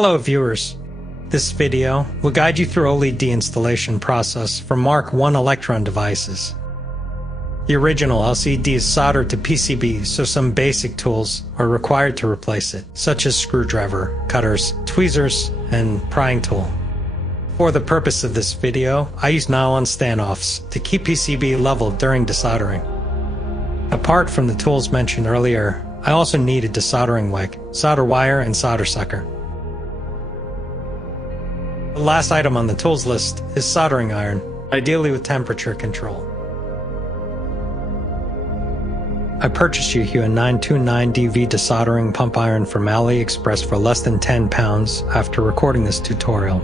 Hello viewers. This video will guide you through OLED installation process for Mark I Electron devices. The original LCD is soldered to PCB, so some basic tools are required to replace it, such as screwdriver, cutters, tweezers, and prying tool. For the purpose of this video, I use nylon standoffs to keep PCB level during desoldering. Apart from the tools mentioned earlier, I also need a desoldering wick, solder wire, and solder sucker. The last item on the tools list is soldering iron, ideally with temperature control. I purchased Uhue 929DV desoldering pump iron from AliExpress for less than £10 after recording this tutorial.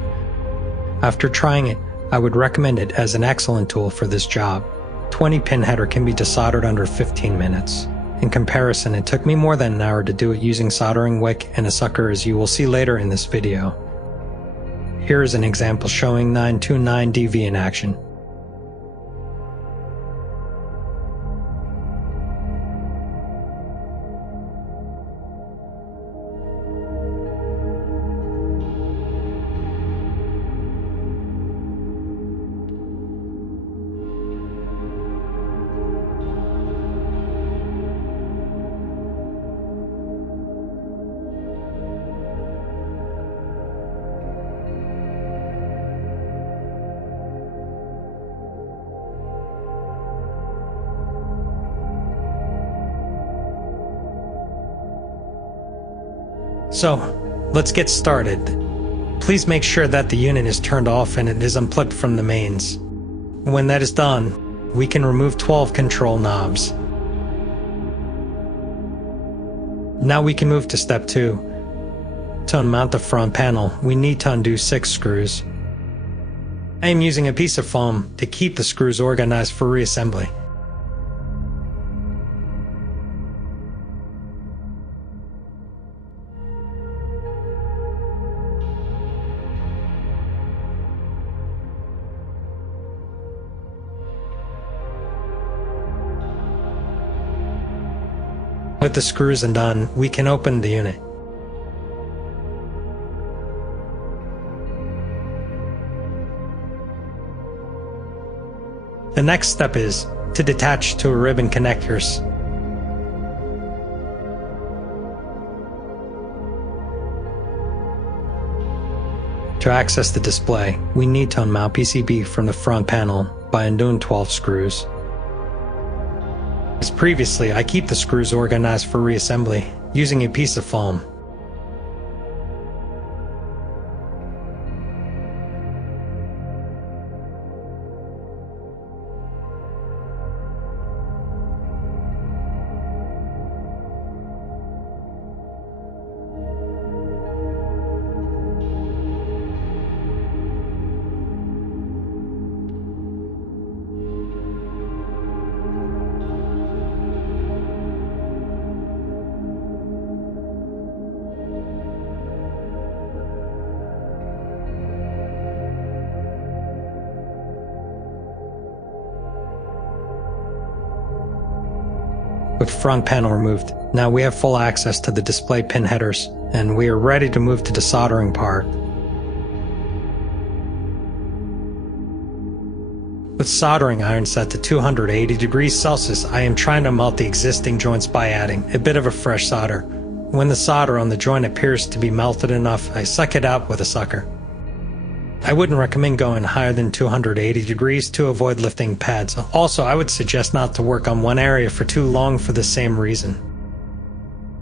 After trying it, I would recommend it as an excellent tool for this job. 20-pin header can be desoldered under 15 minutes. In comparison, it took me more than an hour to do it using soldering wick and a sucker, as you will see later in this video. Here is an example showing 929DV in action. So, let's get started. Please make sure that the unit is turned off and it is unplugged from the mains. When that is done, we can remove 12 control knobs. Now we can move to step 2. To unmount the front panel, we need to undo 6 screws. I am using a piece of foam to keep the screws organized for reassembly. With the screws undone, we can open the unit. The next step is to detach to ribbon connectors. To access the display, we need to unmount PCB from the front panel by undoing 12 screws. As previously, I keep the screws organized for reassembly using a piece of foam. With front panel removed, now we have full access to the display pin headers, and we are ready to move to the soldering part. With soldering iron set to 280 degrees Celsius, I am trying to melt the existing joints by adding a bit of a fresh solder. When the solder on the joint appears to be melted enough, I suck it out with a sucker. I wouldn't recommend going higher than 280 degrees to avoid lifting pads. Also, I would suggest not to work on one area for too long for the same reason.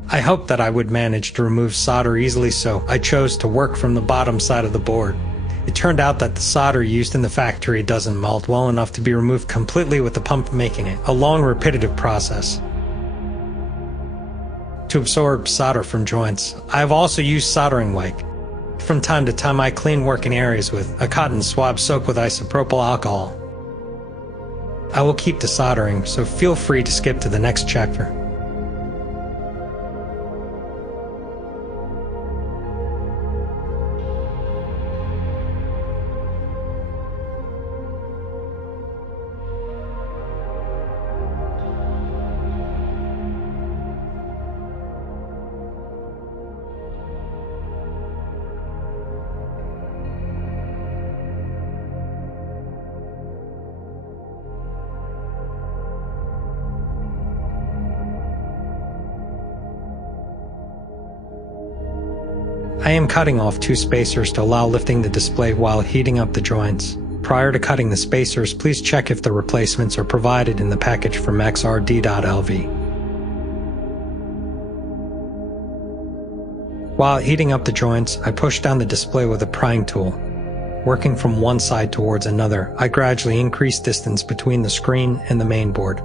I hoped that I would manage to remove solder easily, so I chose to work from the bottom side of the board. It turned out that the solder used in the factory doesn't melt well enough to be removed completely with the pump, making it a long, repetitive process. To absorb solder from joints, I have also used soldering wick. From time to time, I clean working areas with a cotton swab soaked with isopropyl alcohol. I will keep desoldering, so feel free to skip to the next chapter. I am cutting off 2 spacers to allow lifting the display while heating up the joints. Prior to cutting the spacers, please check if the replacements are provided in the package from XRD.LV. While heating up the joints, I push down the display with a prying tool. Working from one side towards another, I gradually increase distance between the screen and the main board.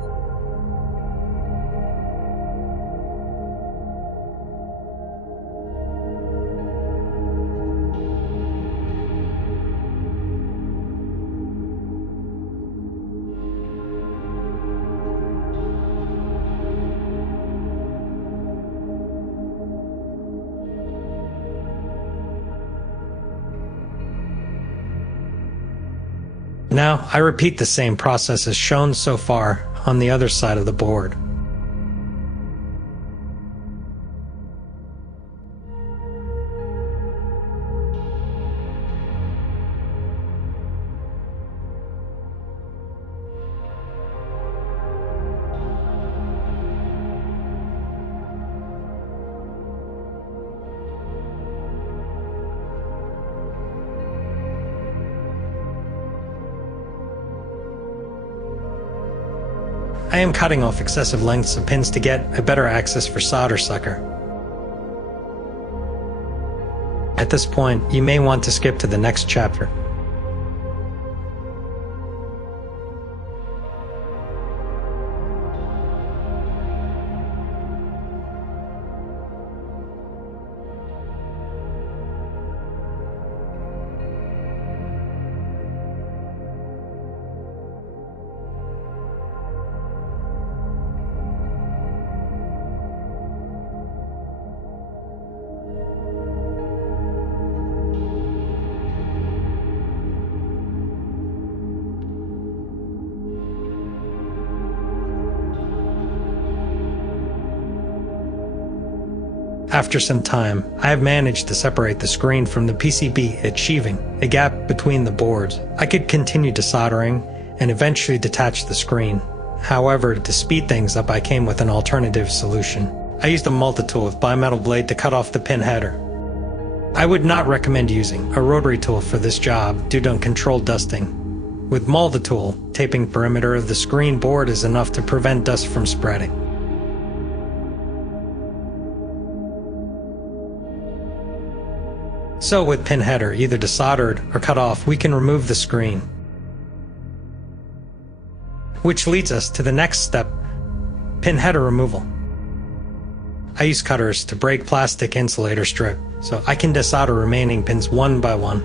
Now, I repeat the same process as shown so far on the other side of the board. I am cutting off excessive lengths of pins to get a better access for solder sucker. At this point, you may want to skip to the next chapter. After some time, I have managed to separate the screen from the PCB, achieving a gap between the boards. I could continue desoldering and eventually detach the screen. However, to speed things up, I came with an alternative solution. I used a multi-tool with bimetal blade to cut off the pin header. I would not recommend using a rotary tool for this job due to uncontrolled dusting. With multi-tool, taping perimeter of the screen board is enough to prevent dust from spreading. So with pin header either desoldered or cut off, we can remove the screen. Which leads us to the next step, pin header removal. I use cutters to break plastic insulator strip, so I can desolder remaining pins one by one.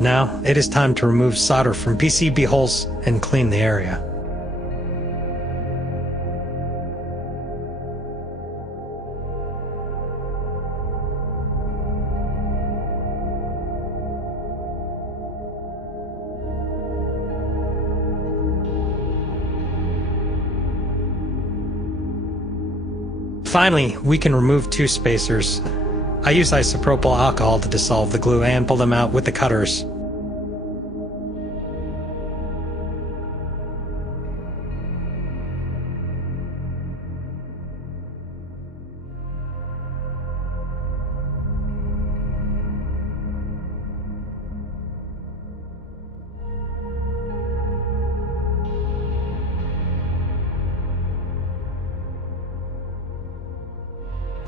Now, it is time to remove solder from PCB holes and clean the area. Finally, we can remove 2 spacers. I use isopropyl alcohol to dissolve the glue and pull them out with the cutters.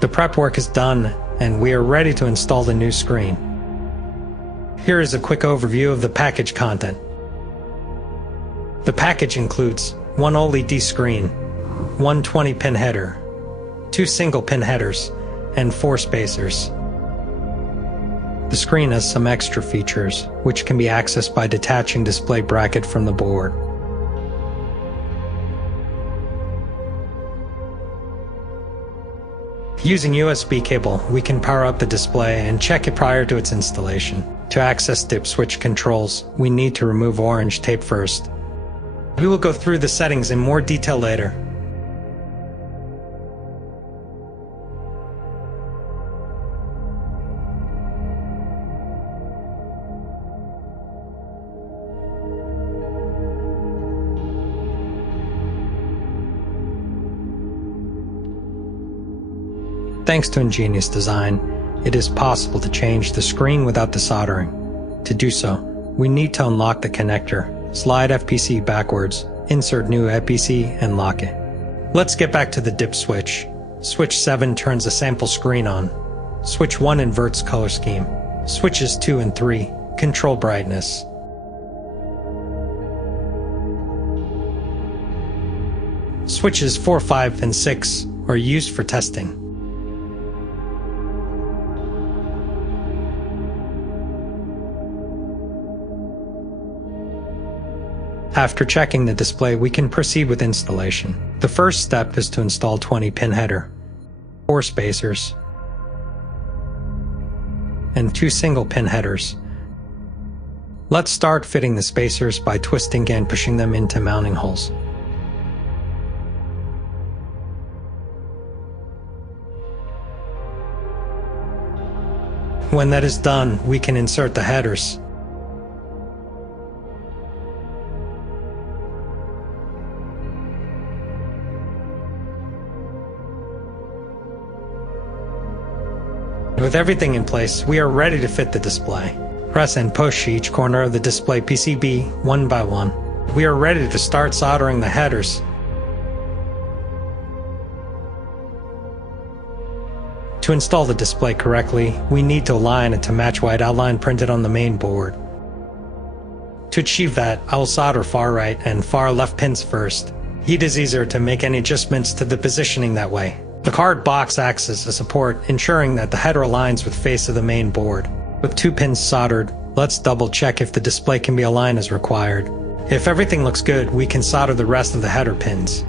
The prep work is done, and we are ready to install the new screen. Here is a quick overview of the package content. The package includes one OLED screen, one 20-pin header, two single-pin headers, and 4 spacers. The screen has some extra features, which can be accessed by detaching display bracket from the board. Using USB cable, we can power up the display and check it prior to its installation. To access dip switch controls, we need to remove orange tape first. We will go through the settings in more detail later. Thanks to ingenious design, it is possible to change the screen without the soldering. To do so, we need to unlock the connector, slide FPC backwards, insert new FPC, and lock it. Let's get back to the dip switch. Switch 7 turns the sample screen on. Switch 1 inverts color scheme. Switches 2 and 3 control brightness. Switches 4, 5, and 6 are used for testing. After checking the display, we can proceed with installation. The first step is to install 20-pin header, 4 spacers, and 2 single-pin headers. Let's start fitting the spacers by twisting and pushing them into mounting holes. When that is done, we can insert the headers. With everything in place, we are ready to fit the display. Press and push each corner of the display PCB one by one. We are ready to start soldering the headers. To install the display correctly, we need to align it to match white outline printed on the main board. To achieve that, I will solder far right and far left pins first. It is easier to make any adjustments to the positioning that way. The card box acts as a support, ensuring that the header aligns with the face of the main board. With 2 pins soldered, let's double check if the display can be aligned as required. If everything looks good, we can solder the rest of the header pins.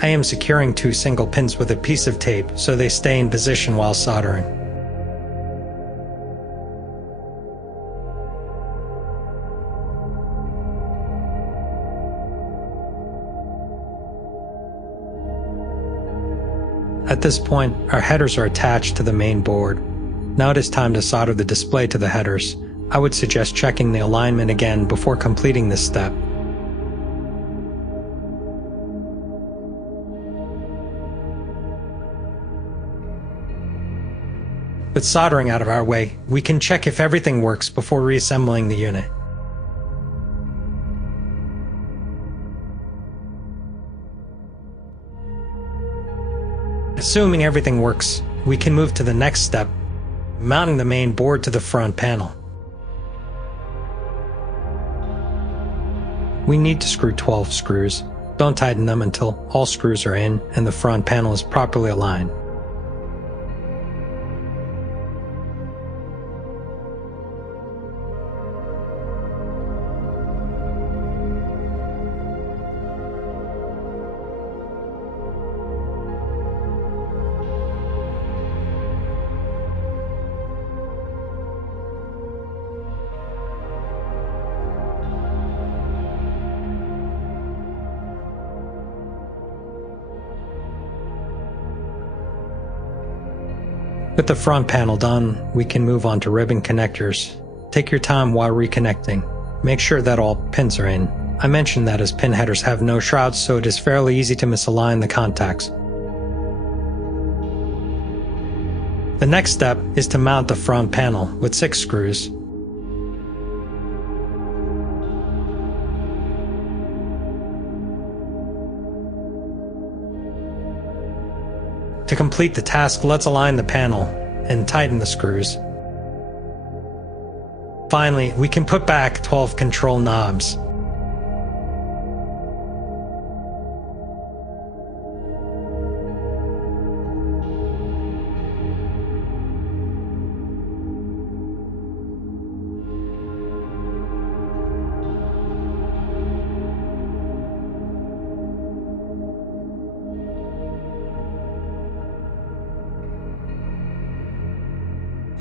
I am securing 2 single pins with a piece of tape so they stay in position while soldering. At this point, our headers are attached to the main board. Now it is time to solder the display to the headers. I would suggest checking the alignment again before completing this step. With soldering out of our way, we can check if everything works before reassembling the unit. Assuming everything works, we can move to the next step, mounting the main board to the front panel. We need to screw 12 screws. Don't tighten them until all screws are in and the front panel is properly aligned. With the front panel done, we can move on to ribbon connectors. Take your time while reconnecting. Make sure that all pins are in. I mentioned that as pin headers have no shrouds, so it is fairly easy to misalign the contacts. The next step is to mount the front panel with 6 screws. To complete the task, let's align the panel and tighten the screws. Finally, we can put back 12 control knobs.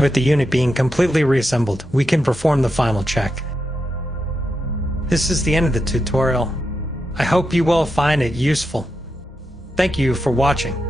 With the unit being completely reassembled, we can perform the final check. This is the end of the tutorial. I hope you will find it useful. Thank you for watching.